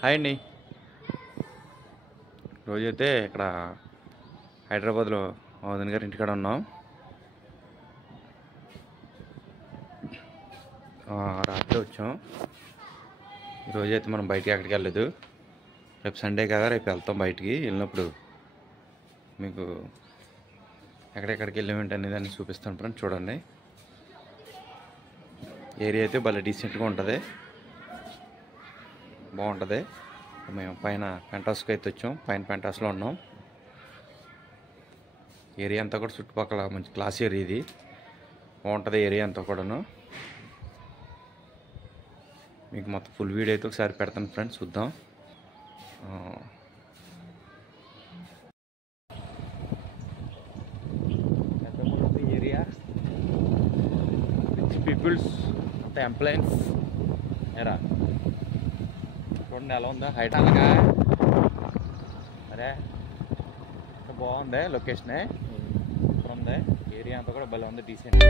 Hi అండి. రోజైతే ఇక్కడ హైదరాబాద్లో వదిన గారి ఇంటికాడ ఉన్నాం. రాత్రి వచ్చాం. ఈరోజైతే మనం బయటికి ఎక్కడికి వెళ్ళలేదు. రేపు సండే కదా, రేపు వెళ్తాం. బయటికి వెళ్ళినప్పుడు మీకు ఎక్కడెక్కడికి వెళ్ళామేంటి అనేది అన్ని చూపిస్తాను ఫ్రెండ్స్. చూడండి, ఏరియా అయితే భలే డీసెంట్గా ఉంటుంది, బాగుంటుంది. మేము పైన పెంటాస్కి అయితే వచ్చాం. పైన పెంటాస్లో ఉన్నాం. ఏరియా అంతా కూడా చుట్టుపక్కల మంచి క్లాస్ ఏరియా, ఇది బాగుంటుంది ఏరియా అంతా కూడాను. మీకు మొత్తం ఫుల్ వీడియో అయితే ఒకసారి పెడతాను ఫ్రెండ్స్, చూద్దాం. ఏరియా రిచ్ పీపుల్స్ అంత ఎంప్లాయన్స్ ఏరా చూడండి ఎలా ఉందా హైట్ అనగా. అరే బాగుంది లొకేషనే, సూపర్ ఉంది. ఏరియా అంతా కూడా భలే ఉంది, డీసెంట్.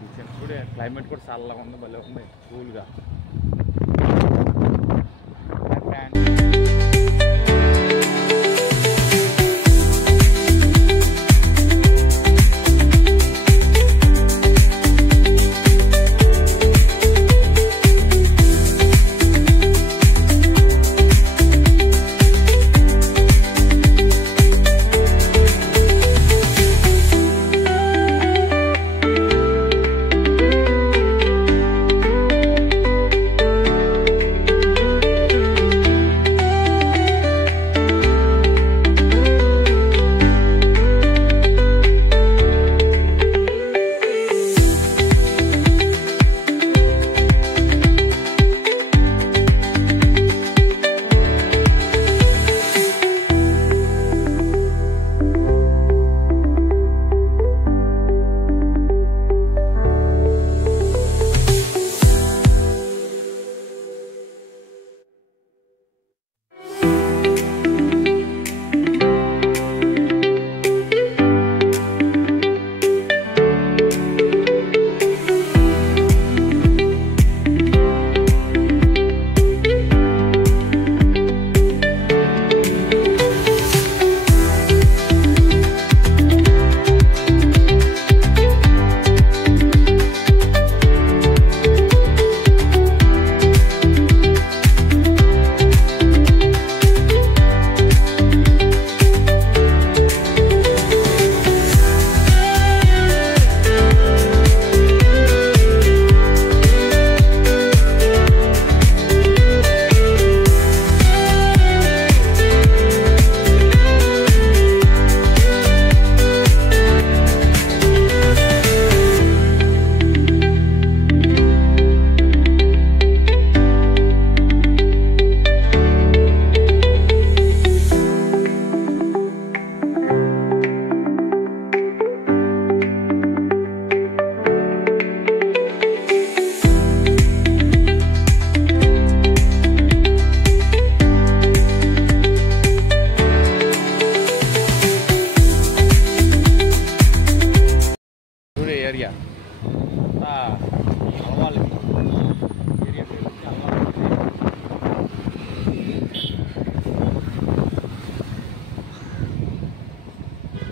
డీసెంట్ కూడా క్లైమేట్ కూడా చల్లగా ఉంది, భలే ఉంది కూల్గా. ఏరియా అలవాలి ఏరియా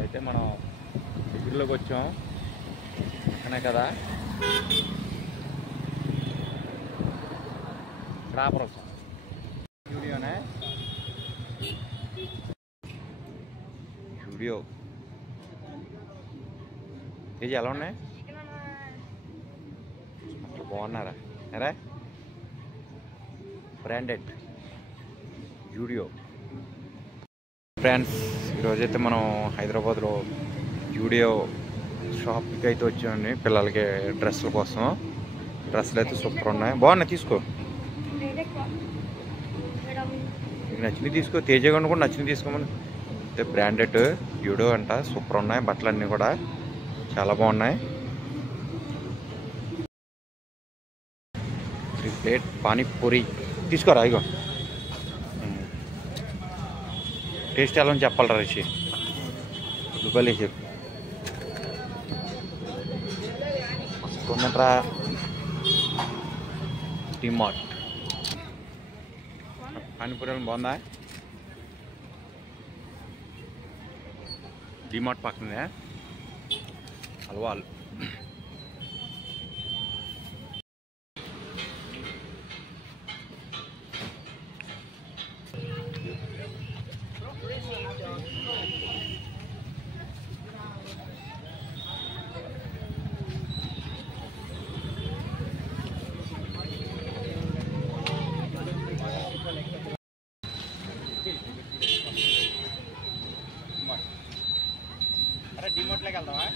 అయితే మనం దగ్గరలోకి వచ్చాం. అనే కదా ప్రాపర్ వచ్చాం. స్టూడియోనే స్టూడియో ఇది ఎలా ఉన్నాయి, అట్లా బాగున్నారా? అరే బ్రాండెడ్ జూడియో. ఫ్రెండ్స్, ఈరోజైతే మనం హైదరాబాద్లో జూడియో షాప్కి అయితే వచ్చామండి. పిల్లలకి డ్రెస్సుల కోసం. డ్రెస్సులు అయితే సూపర్ ఉన్నాయి, బాగున్నాయి. తీసుకో, నీకు నచ్చినవి తీసుకో. తేజగా కూడా నచ్చినవి తీసుకోమని. అయితే బ్రాండెడ్ జూడియో అంట, సూపర్ ఉన్నాయి. బట్టలన్నీ కూడా చాలా బాగున్నాయి. ప్లేట్ పానీపూరి తీసుకోరా. ఇగో టేస్ట్ ఎలా అని చెప్పాలరా రిషి. రూపాయలు చెప్పు కొందంట్రా. డిమార్ట్ పానీపూరి బాగుందా? డిమార్ట్ పక్కనే హల్వాలు. अरे डीमार्ट लेके आता है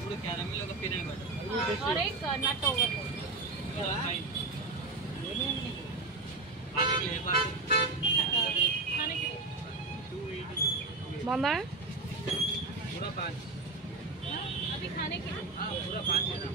पूरा कैरामल का पीनट बटर और एक नट ओवर खाने के लिए 280 मामा पूरा 5 अभी खाने के लिए हां पूरा 5 देना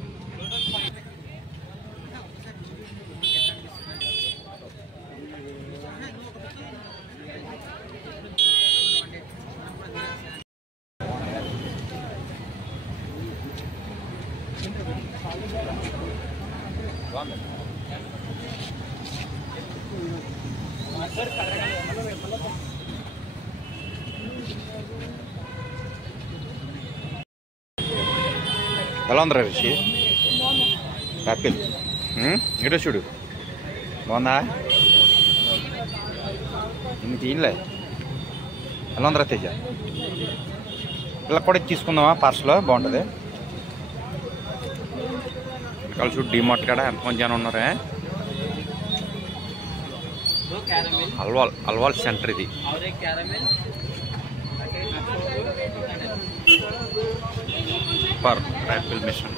ఎలా ఉందిరా రిషి? యాపిల్ ఇటో చూడు బాగుందా? ఇన్ని తీయలే. ఎలా ఉందిరా తేజ? ఇలా కూడా తీసుకుందామా పార్సల్? బాగుంటుంది. ఇక్కడ చూడు డిమార్ట్ కాడ ఎంతమంది జనం ఉన్నారే. అల్వాల్ సెంటర్ ఇది. పర్ యాపిల్ మిషన్.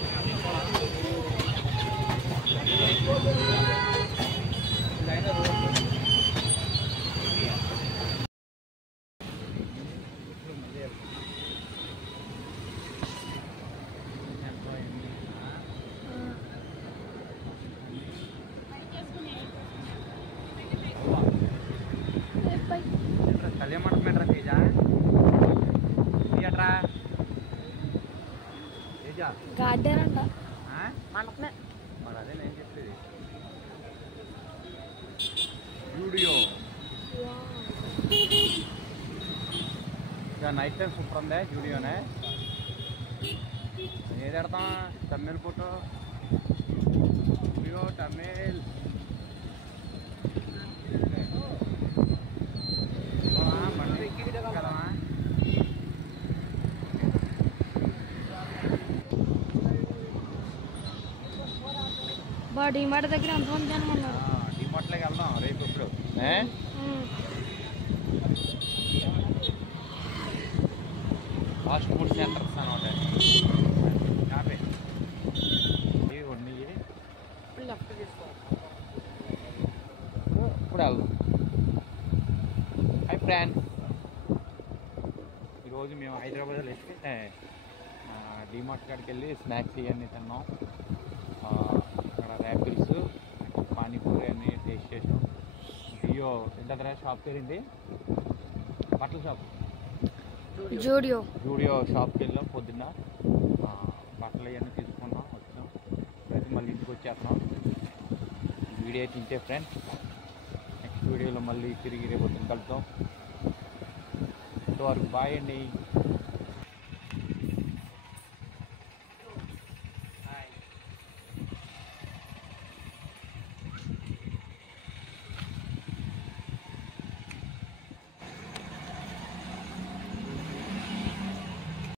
గార్డెన్ అంట మనమే మరి అదే నేను చెప్పేది. జూడియో ఇక నైట్ టైం సూపర్ ఉందే జూడియోనే. ఏది పెడతాం? తమిళ్ ఫోటో జూడియో తమిళ్ కదమ్మా. బా డిమార్ట్ దగ్గర ఎంతమంది జనం ఉన్నారు. డిమార్ట్లోకి వెళ్దాం రేపు ఇప్పుడు. ఫాస్ట్ ఫుడ్ సెంటర్స్ అనమాట. యాభై ఇప్పుడు వెళ్దాం. హై ఫ్రెండ్స్, ఈరోజు మేము హైదరాబాద్లో వేస్తే డిమార్ట్ కాడికి వెళ్ళి స్నాక్స్ ఇవన్నీ తిన్నాం. ఇక్కడ ర్యాపిల్స్ పానీపూరి అన్నీ టేస్ట్ చేసాం. జియో ఏంటంటే షాప్ పేరింది బట్టల షాప్ జూడియో షాప్కి వెళ్ళాం. పొద్దున్న బట్టలు అవన్నీ తీసుకున్నాం వచ్చాం. అయితే మళ్ళీ ఇంటికి వచ్చేస్తున్నాం. వీడియో అయితే ఇంతే ఫ్రెండ్స్. నెక్స్ట్ వీడియోలో మళ్ళీ తిరిగి రేపు కలుద్దాం. ఇంతవరకు బాయ్ అండి.